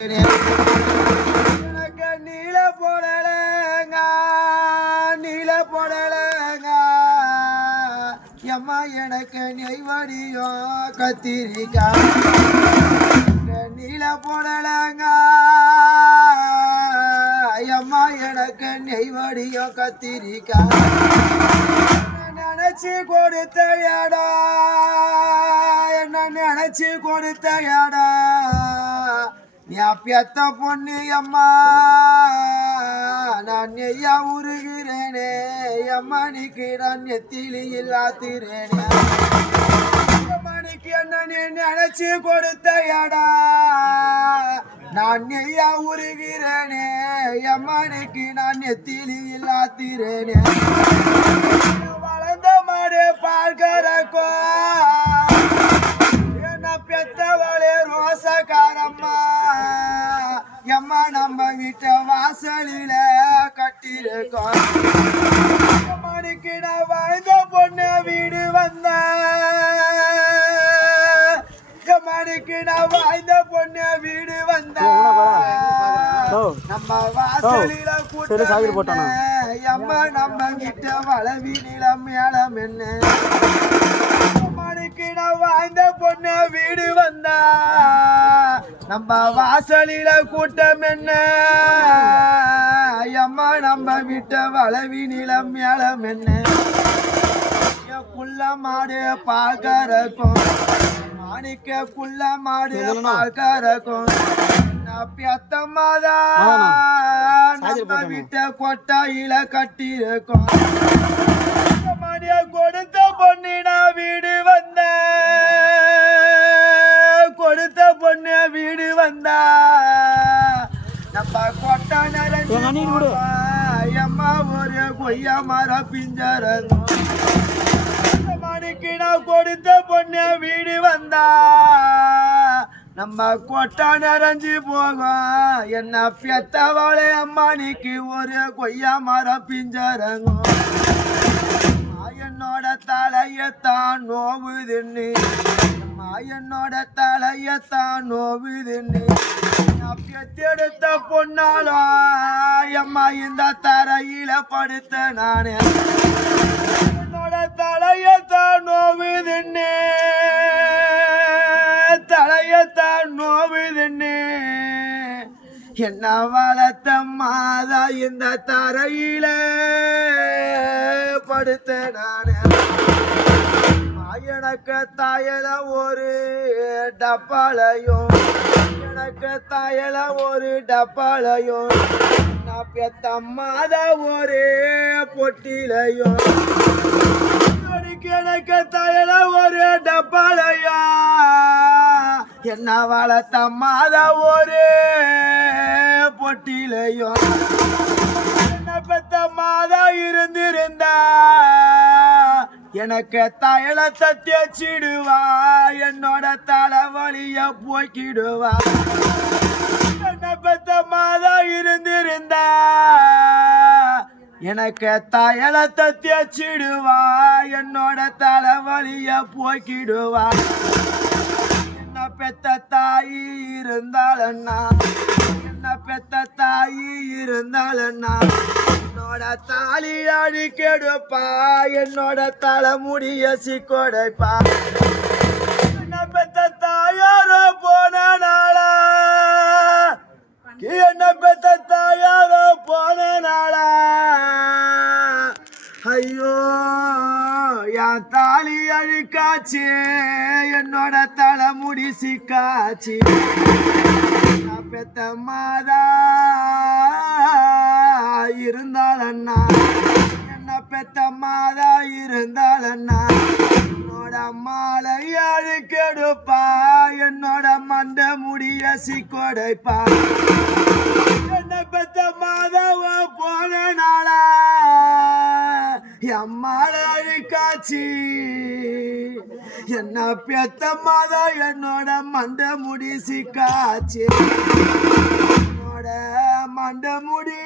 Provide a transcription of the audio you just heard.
எனக்கு நீல போடலங்க நீல போடலங்க எம்மா எனக்கு நெய்வடியோ கத்திரிக்கா நீல போடலங்க எம்மா எனக்கு நெய்வடியோ கத்திரிக்கா நினைச்சு கொடுத்த யாடா என்ன நினைச்சு கொடுத்த யாடா பெத்த பொண்ணு அம்மா நான் நெய்யா உருகிறேனே அம்மணிக்கு நான் நெத்திலி இல்லாத்திரேனே அம்மணிக்கு என்ன நீ நினைச்சு கொடுத்த யாடா நான் நெய்யா உருகிறேனே அம்மணிக்கு நான் நெத்திலி இல்லாத்திரேனே வளர்ந்த மாடு பால் கறக்கோ பெத்தவளே ரோசக்காரம்மா எம்மா நம்ம வீட்டு வாசலில கட்டிருக்கோம் மணிக்கு நான் வாழ்ந்த பொண்ணு வீடு வந்த மணிக்கு நான் வாழ்ந்த பொண்ணு வீடு வந்த நம்ம வாசலில கூட்ட எம்மா நம்ம கிட்ட வளவி நிலம் மேலம் என்ன மணிக்கு நான் வாழ்ந்த பொண்ணு வீடு வந்தா நம்ம வாசலில கூட்டம் என்ன அம்மா நம்ம விட்ட வளவி நிலம் மேலம் என்ன குள்ள மாடு பால் கறக்கும் மாணிக்க குள்ள மாடு பால் கறக்கும் பெத்தம்மாதா நம்ம விட்ட கொட்டாயில கட்டிருக்கும் மணிய கொடுத்த பொண்ணினா வீடு வந்த கொடுத்த பொண்ணு வீடு வந்தா நம்ம கொட்டை நிறைஞ்சு அம்மா ஒரு கொய்யா மரம் பிஞ்சரங்கும் மணிக்கு நான் கொடுத்த பொண்ணு வீடு வந்தா நம்ம கொட்டை நிறைஞ்சு போகும் என்ன பெத்தவளே அம்மானிக்கு ஒரு கொய்யா மரம் பிஞ்சரங்கும் என்னோட தலையத்தான் நோவுதுன்னு என்னோட தலையத்தான் நோவுதுன்னு பெத்தெடுத்த பொண்ணாலும் அம்மா இந்த தரையில படுத்த நானே என்னோட தலையத்தான் நோவுதுன்னு தலையத்தான் நோவுதுன்னு என்ன வளர்த்த மாதா இந்த தரையில படுத்த நானே எனக்கு தாயல ஒரு டப்பாலையும் எனக்கு தாயல ஒரு டப்பாலையும் நான் பெத்த மாதா ஒரு பொட்டிலையும் எனக்கு தாயல ஒரு டப்பாலையா என்ன வளர்த்த மாதா ஒரு பொட்டிலையும் என்ன பெத்த மாதா இருந்திருந்தா எனக்கு தைலத்தை தேய்ச்சிடுவா என்னோட தலைவலிய போக்கிடுவா என்ன பெத்த மாதா இருந்திருந்தா எனக்கு தைலத்தை தேய்ச்சிடுவா என்னோட தலைவலிய போக்கிடுவா என்ன பெத்த தாயி இருந்தாலன்னா என்ன பெத்த தாயி இருந்தாலன்னா என்னோட தாலி அடிக்கெடுப்பா என்னோட தலைமுடிய சிக்கொடைப்பா என்ன பெத்த தாயாரோ போன நாளா என்ன பெத்த தாயாரோ போன நாளா ஐயோ என் தாலி அழுக்காச்சு என்னோட தலைமுடி சிக்காச்சு பெத்த மாதா இருந்தாலண்ணா என்ன பெத்த மாதா இருந்தாலண்ணா என்னோட மாலை அழுக்கெடுப்பா என்னோட மண்ட முடிய சிக்கொடைப்பா என்ன பெத்த மாதாவ போன நாளா என் மாலை அழுக்காச்சு என்ன பெத்த மாதா என்னோட மண்ட முடி சிக்காச்சு என்னோட மண்ட முடி